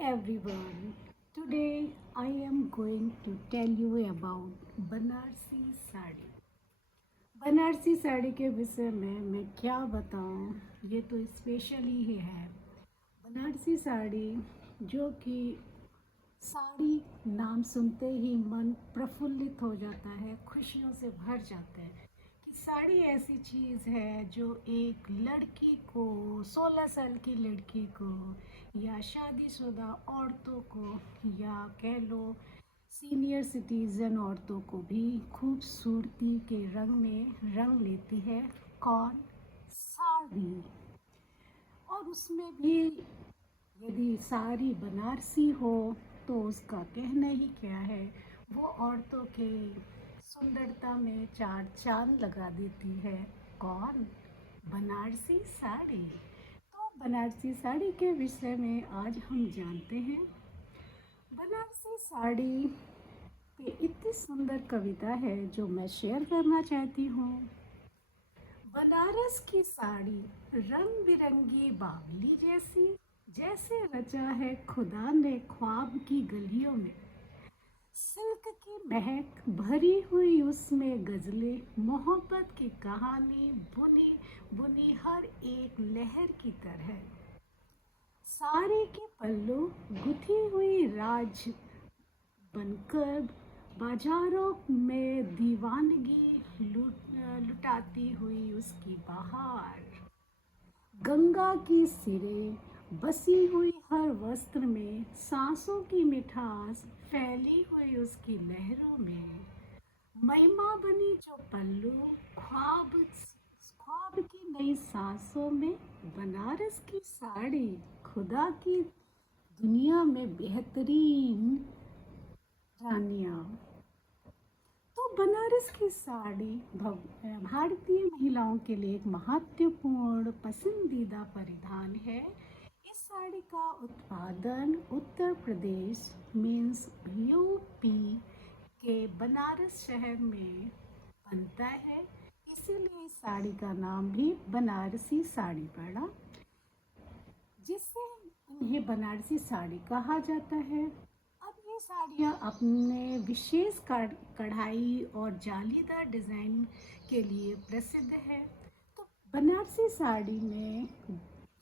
everyone. Today I am going to tell you about Banarasi sari. Banarasi sari के विषय में मैं क्या बताऊं, ये तो स्पेशल ही है। बनारसी साड़ी जो कि साड़ी नाम सुनते ही मन प्रफुल्लित हो जाता है, खुशियों से भर जाते हैं कि साड़ी ऐसी चीज़ है जो एक लड़की को, 16 साल की लड़की को या शादीशुदा औरतों को या कह लो सीनियर सिटीज़न औरतों को भी खूबसूरती के रंग में रंग लेती है। कौन? साड़ी। और उसमें भी यदि साड़ी बनारसी हो तो उसका कहना ही क्या है। वो औरतों के सुंदरता में चार चांद लगा देती है। कौन? बनारसी साड़ी। तो बनारसी साड़ी के विषय में आज हम जानते हैं। बनारसी साड़ी पे इतनी सुंदर कविता है जो मैं शेयर करना चाहती हूँ। बनारस की साड़ी रंग बिरंगी बावली जैसी, जैसे रचा है खुदा ने ख्वाब की गलियों में। सिल्क की महक भरी हुई उसमें गजलें, मोहब्बत की कहानी बुनी बुनी हर एक लहर की तरह। साड़ी के पल्लू गुथी हुई राज बनकर बाजारों में दीवानगी लुटाती हुई उसकी बहार। गंगा की सिरे बसी हुई हर वस्त्र में, सांसों की मिठास फैली हुई उसकी लहरों में। महिमा बनी जो पल्लू ख्वाब ख्वाब की नई सांसों में। बनारस की साड़ी खुदा की दुनिया में बेहतरीन रानियाँ। तो बनारस की साड़ी भारतीय महिलाओं के लिए एक महत्वपूर्ण पसंदीदा परिधान है। इस साड़ी का उत्पादन उत्तर प्रदेश मीन्स यूपी के बनारस शहर में बनता है, इसीलिए इस साड़ी का नाम भी बनारसी साड़ी पड़ा, जिससे इन्हें बनारसी साड़ी कहा जाता है। अब ये साड़ियाँ अपने विशेष कढ़ाई और जालीदार डिज़ाइन के लिए प्रसिद्ध है। तो बनारसी साड़ी में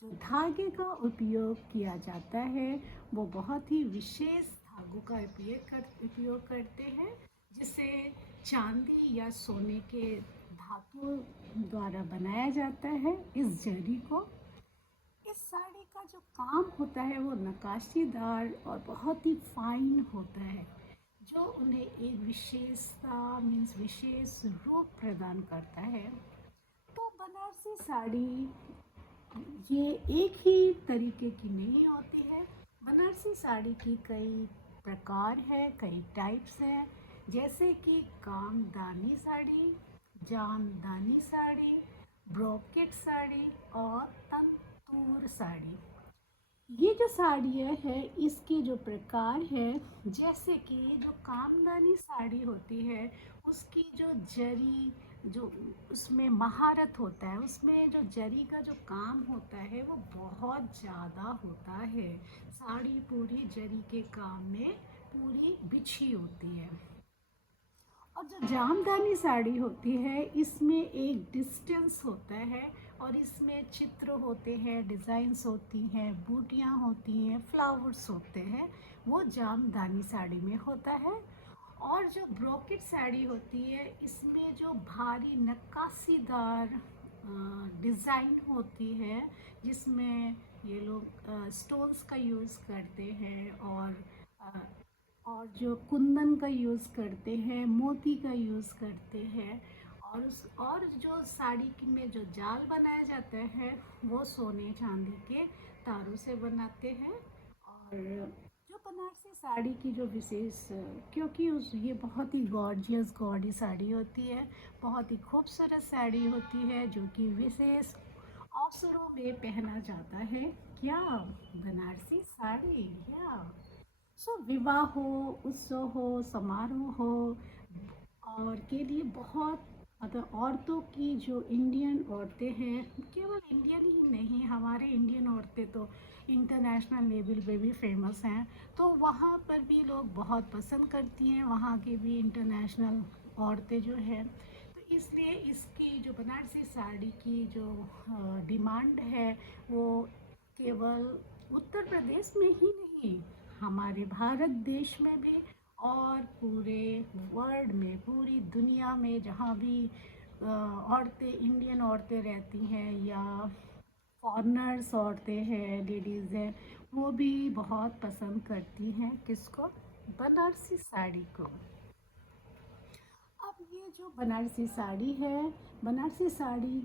जो धागे का उपयोग किया जाता है वो बहुत ही विशेष धागों का उपयोग करते हैं, जिसे चांदी या सोने के धातु द्वारा बनाया जाता है। इस जरी को, इस साड़ी का जो काम होता है वो नक्काशीदार और बहुत ही फाइन होता है, जो उन्हें एक विशेषता मीन्स विशेष रूप प्रदान करता है। तो बनारसी साड़ी ये एक ही तरीके की नहीं होती है। बनारसी साड़ी की कई प्रकार हैं, कई टाइप्स हैं, जैसे कि कामदानी साड़ी, जामदानी साड़ी, ब्रोकेट साड़ी और तंतूर साड़ी। ये जो साड़ियाँ हैं इसके जो प्रकार हैं, जैसे कि जो कामदानी साड़ी होती है उसकी जो जरी, जो उसमें महारत होता है, उसमें जो जरी का जो काम होता है वो बहुत ज़्यादा होता है। साड़ी पूरी जरी के काम में पूरी बिछी होती है। और जो जामदानी साड़ी होती है इसमें एक डिस्टेंस होता है और इसमें चित्र होते हैं, डिज़ाइंस होती हैं, बूटियाँ होती हैं, फ्लावर्स होते हैं, वो जामदानी साड़ी में होता है। और जो ब्रोकेट साड़ी होती है इसमें जो भारी नक्काशीदार डिज़ाइन होती है, जिसमें ये लोग स्टोन्स का यूज़ करते हैं और जो कुंदन का यूज़ करते हैं, मोती का यूज़ करते हैं। और जो साड़ी में जो जाल बनाया जाता है वो सोने चांदी के तारों से बनाते हैं। और जो बनारसी साड़ी की जो विशेष, क्योंकि ये बहुत ही गॉर्जियस गॉडी साड़ी होती है, बहुत ही खूबसूरत साड़ी होती है जो कि विशेष अवसरों में पहना जाता है। क्या? बनारसी साड़ी। या विवाह हो, उत्सव हो, समारोह हो और के लिए बहुत, मतलब औरतों की जो इंडियन औरतें हैं, केवल इंडियन ही नहीं, हमारे इंडियन औरतें तो इंटरनेशनल लेवल पे भी फेमस हैं। तो वहाँ पर भी लोग बहुत पसंद करती हैं, वहाँ की भी इंटरनेशनल औरतें जो हैं। तो इसलिए इसकी जो बनारसी साड़ी की जो डिमांड है वो केवल उत्तर प्रदेश में ही नहीं, हमारे भारत देश में भी और पूरे वर्ल्ड में, पूरी दुनिया में जहाँ भी औरतें, इंडियन औरतें रहती हैं या फॉरेनर्स औरतें हैं, लेडीज़ हैं, वो भी बहुत पसंद करती हैं किसको, बनारसी साड़ी को। अब ये जो बनारसी साड़ी है, बनारसी साड़ी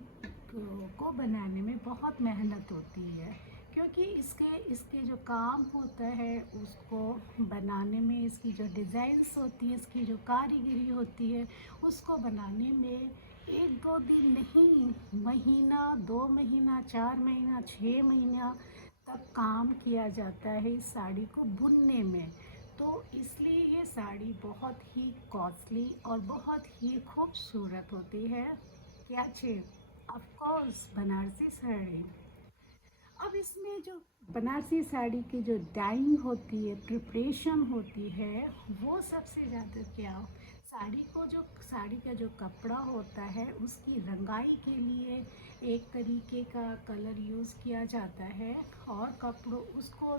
को बनाने में बहुत मेहनत होती है, क्योंकि इसके इसके जो काम होता है उसको बनाने में, इसकी जो डिज़ाइंस होती है, इसकी जो कारीगरी होती है, उसको बनाने में 1-2 दिन नहीं, महीना, 2 महीना, 4 महीना, 6 महीना तक काम किया जाता है इस साड़ी को बुनने में। तो इसलिए ये साड़ी बहुत ही कॉस्टली और बहुत ही खूबसूरत होती है। क्या चीज़? Of course Banarasi sari. अब इसमें जो बनारसी साड़ी की जो डाइंग होती है, प्रिपरेशन होती है, वो सबसे ज़्यादा क्या, साड़ी का जो कपड़ा होता है उसकी रंगाई के लिए एक तरीके का कलर यूज़ किया जाता है, और कपड़ों उसको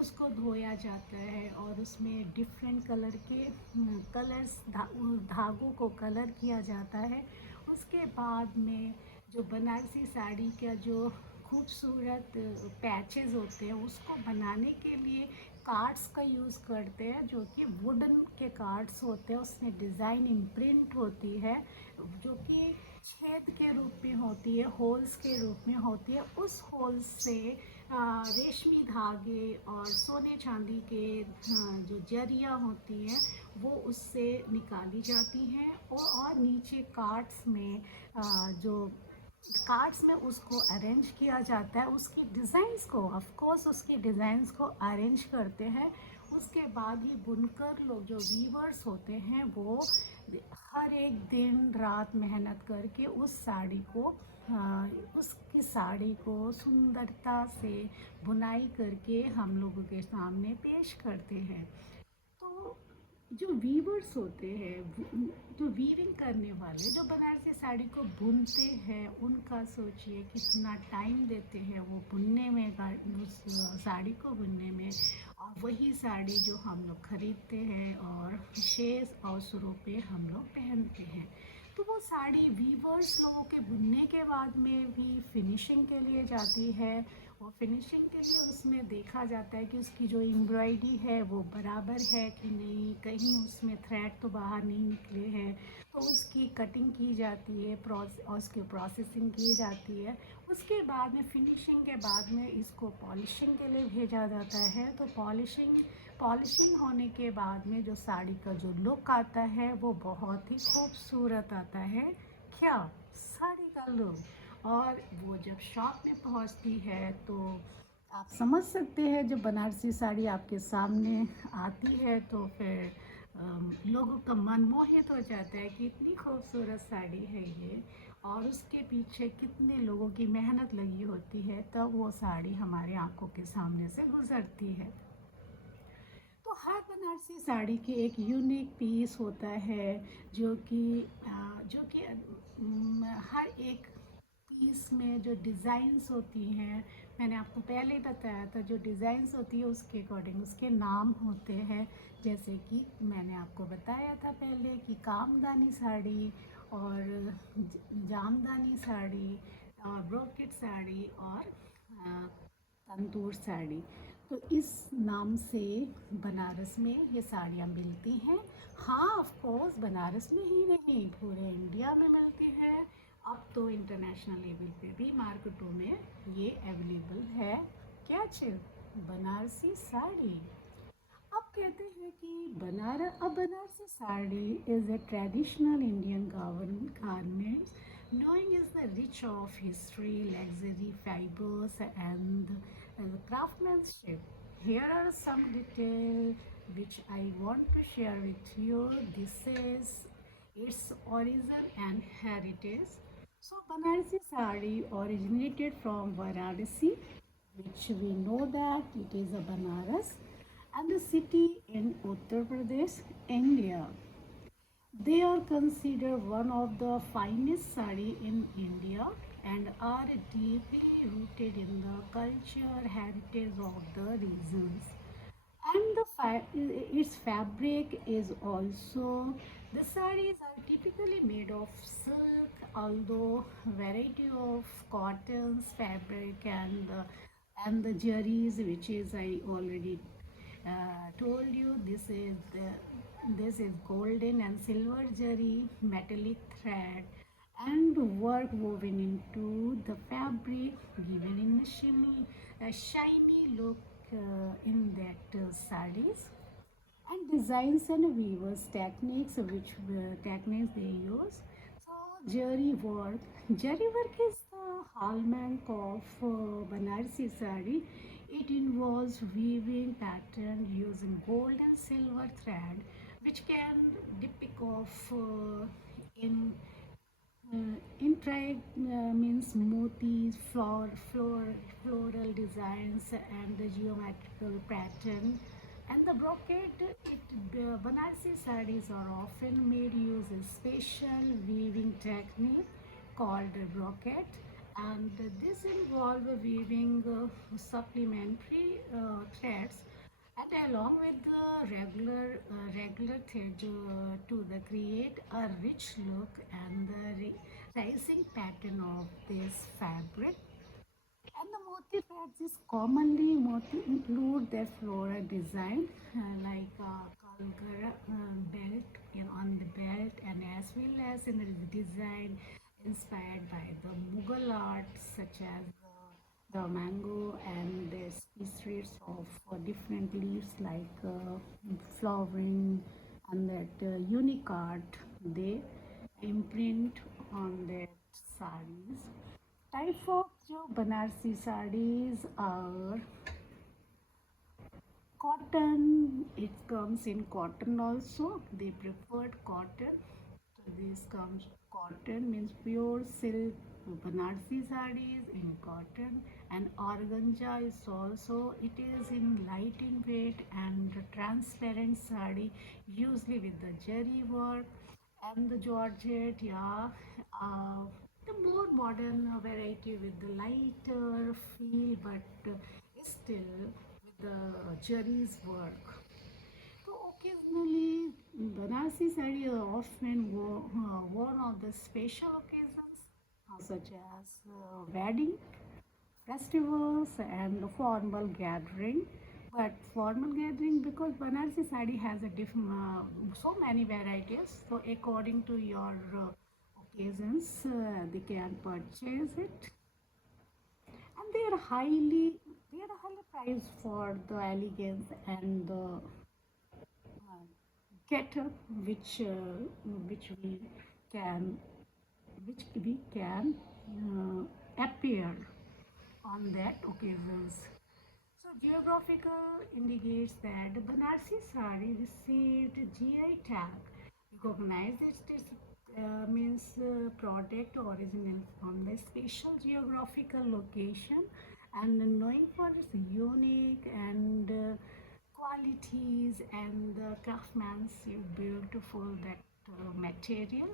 उसको धोया जाता है और उसमें डिफरेंट कलर के कलर्स धागों को कलर किया जाता है। उसके बाद में जो बनारसी साड़ी का जो खूबसूरत पैचेस होते हैं उसको बनाने के लिए कार्ड्स का यूज़ करते हैं, जो कि वुडन के कार्ड्स होते हैं, उसमें डिज़ाइन इम्प्रिंट होती है, जो कि छेद के रूप में होती है, होल्स के रूप में होती है। उस होल्स से रेशमी धागे और सोने चांदी के जो जरियाँ होती हैं वो उससे निकाली जाती हैं, और नीचे जो कार्ड्स में उसको अरेंज किया जाता है, उसकी डिज़ाइंस को, ऑफ कोर्स उसकी डिज़ाइंस को अरेंज करते हैं। उसके बाद ही बुनकर लोग, जो वीवर्स होते हैं, वो हर एक दिन रात मेहनत करके उसकी साड़ी को सुंदरता से बुनाई करके हम लोगों के सामने पेश करते हैं। तो जो वीवर्स होते हैं, जो वीविंग करने वाले, जो बनारसी साड़ी को बुनते हैं, उनका सोचिए कितना टाइम देते हैं वो बुनने में, उस साड़ी को बुनने में। और वही साड़ी जो हम लोग ख़रीदते हैं और शेष अवसरों पे हम लोग पहनते हैं। तो वो साड़ी वीवर्स लोगों के बुनने के बाद में भी फिनिशिंग के लिए जाती है, और फिनिशिंग के लिए उसमें देखा जाता है कि उसकी जो एम्ब्रॉयडरी है वो बराबर है कि नहीं, कहीं उसमें थ्रेड तो बाहर नहीं निकले हैं, तो उसकी कटिंग की जाती है, और उसकी प्रोसेसिंग की जाती है। उसके बाद में फिनिशिंग के बाद में इसको पॉलिशिंग के लिए भेजा जाता है। तो पॉलिशिंग होने के बाद में जो साड़ी का जो लुक आता है वो बहुत ही खूबसूरत आता है। क्या, साड़ी का लुक। और वो जब शॉप में पहुंचती है तो आप समझ सकते हैं, जब बनारसी साड़ी आपके सामने आती है तो फिर लोगों का मन मोहित हो जाता है कि इतनी खूबसूरत साड़ी है ये, और उसके पीछे कितने लोगों की मेहनत लगी होती है, तब वो साड़ी हमारे आंखों के सामने से गुजरती है। तो हर बनारसी साड़ी की एक यूनिक पीस होता है, जो कि हर एक पीस में जो डिज़ाइंस होती हैं, मैंने आपको पहले ही बताया था, जो डिज़ाइंस होती है उसके अकॉर्डिंग उसके नाम होते हैं। जैसे कि मैंने आपको बताया था पहले कि कामदानी साड़ी और जामदानी साड़ी और ब्रोकेट साड़ी और तंदूर साड़ी। तो इस नाम से बनारस में ये साड़ियाँ मिलती हैं। हाँ, ऑफ कोर्स बनारस में ही नहीं, पूरे इंडिया में मिलती हैं। अब तो इंटरनेशनल लेवल पे भी मार्केटों में ये अवेलेबल है। क्या चीज़? बनारसी साड़ी। अब कहते हैं कि Banarasi sari is a traditional Indian garment, knowing is the rich of history, luxury, fibers, and craftsmanship. Here are some details which I want to share with you. This is its origin and heritage. So, Banarsi sari originated from Varanasi, which we know that it is a Banaras, and the city in Uttar Pradesh, India. They are considered one of the finest sari in India and are deeply rooted in the culture heritage of the regions. And its fabric is also, the sarees are typically made of silk, although variety of cottons fabric and the jerrys, which is I already told you, this is golden and silver jerry, metallic thread, and work woven into the fabric, given in a shiny look in that sarees. And designs and weavers techniques, which techniques they use. So jerry work is the hallmark of Banarsi sari. It involves weaving pattern using gold and silver thread, which can depict of in intrigue means motifs, floral designs, and the geometrical pattern. And the brocade, Banarsi sarees are often made use a special weaving technique called brocade, and this involves weaving supplementary threads and along with the regular thread to the create a rich look and the rising pattern of this fabric. And the motif threads is commonly motif include the floral design like kalgar belt on the belt, and as well as in the design inspired by the Mughal art such as the mango and the species of different leaves like flowering, and that unique art they imprint on their sarees. Type of जो Banarasi sarees are cotton. It comes in cotton also. They preferred cotton. So this comes cotton means pure silk. Banarsi sarees in cotton, and organza is also, it is in light in weight and transparent saree, usually with the jerry work and the georgette. Yeah, the more modern variety with the lighter feel, but still with the jerry's work. So occasionally, Banarsi sari are often worn on the special occasions such as wedding, festivals, and formal gathering. But formal gathering, because Banarsi sari has a different, so many varieties. So according to your occasions, they can purchase it, and they are highly priced for the elegance and the getup which we can appear on that occasions. So geographical indicates that the Banarsi sari received GI tag, recognized its means product original from the special geographical location, and knowing for its unique and qualities and the craftsmanship beautiful that material.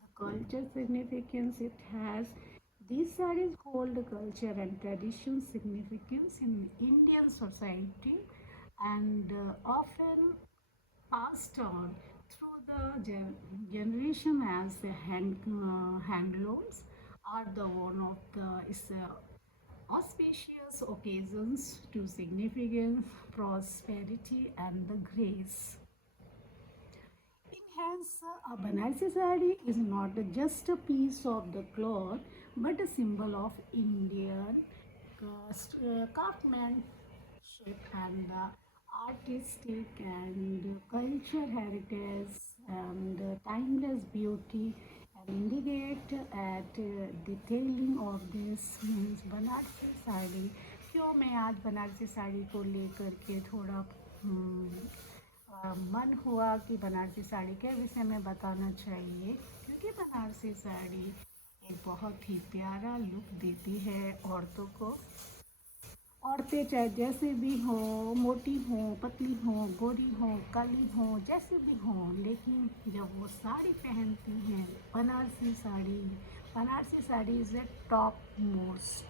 The culture significance it has. These sarees hold culture and tradition significance in Indian society, and often passed on through the generation as the handlooms are the one of the auspicious occasions to significance, prosperity, and the grace. Hence, a Banarsi sari is not just a piece of the cloth but a symbol of Indian craftsmanship and artistic and culture heritage and timeless beauty, and indicate at detailing of this means Banarasi sari. क्यों मैं आज बनारसी साड़ी को लेकर के थोड़ा मन हुआ कि बनारसी साड़ी के विषय में बताना चाहिए, क्योंकि बनारसी साड़ी एक बहुत ही प्यारा लुक देती है औरतों को. औरतें चाहे जैसे भी हों, मोटी हों, पतली हों, गोरी हों, काली हों, जैसे भी हों, लेकिन जब वो साड़ी पहनती हैं, Banarasi sari is a top most,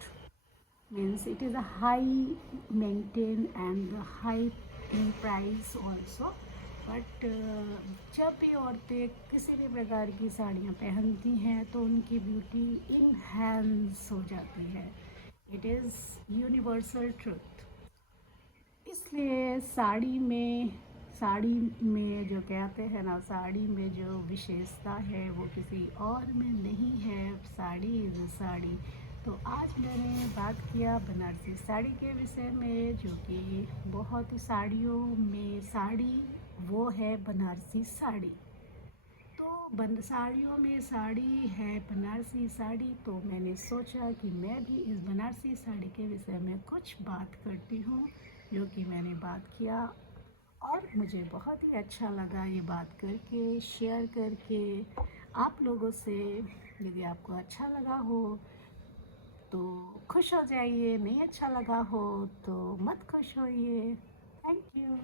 means it is a high maintain and the high in price also, but जब भी औरतें किसी भी प्रकार की साड़ियाँ पहनती हैं तो उनकी ब्यूटी इनहेंस हो जाती है। It is universal truth. इसलिए साड़ी में जो कहते हैं ना, साड़ी में जो विशेषता है वो किसी और में नहीं है। साड़ी इज़ साड़ी। तो आज मैंने बात किया बनारसी साड़ी के विषय में, जो कि बहुत साड़ियों में साड़ी वो है बनारसी साड़ी। तो साड़ियों में साड़ी है बनारसी साड़ी, तो मैंने सोचा कि मैं भी इस बनारसी साड़ी के विषय में कुछ बात करती हूँ, जो कि मैंने बात किया और मुझे बहुत ही अच्छा लगा ये बात करके, शेयर करके आप लोगों से। यदि आपको अच्छा लगा हो तो खुश हो जाइए, नहीं अच्छा लगा हो तो मत खुश होइए। Thank you.